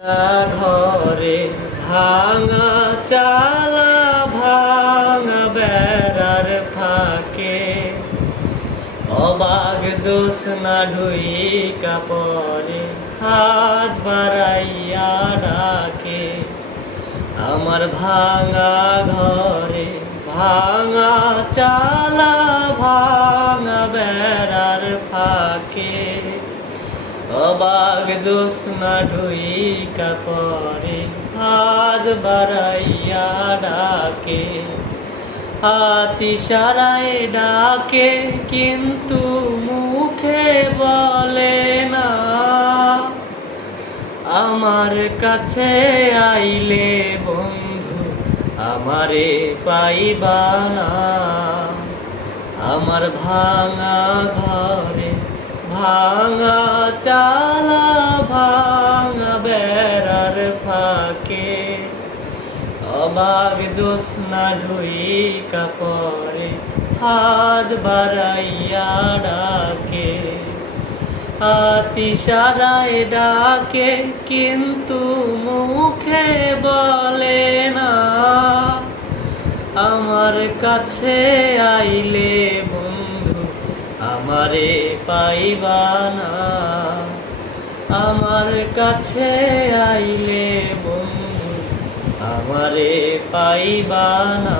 ঘরে ভাঙা চালা ভাঙা বেড়ার ফাঁকে অবাক জ্যোৎস্না ঢুইকা পরে হাত বাড়াইয়া ডাকে আমার ভাঙা ঘরে ভাঙা চালা ভাঙা বেড়ার ফাঁকে অবাক জ্যোৎস্না ঢুইকা পরে হাত বাড়াইয়া ডাকে হাত ইশারায় ডাকে কিন্তু মুখে বলে না আমার কাছে আইলে বন্ধু আমারে পাইবা না আমার ভাঙা ঘরে ভাঙা চালা ভাঙা বেড়ার ফাঁকে অবাক জ্যোৎস্না ঢুইকা পরে হাত বাড়াইয়া ডাকে হাত ইশারায় ডাকে কিন্তু মুখে বলে না আমার কাছে আইলে বন্ধু আমারে পাইবা না আমার কাছে আইলে বন্ধু আমারে পাইবা না।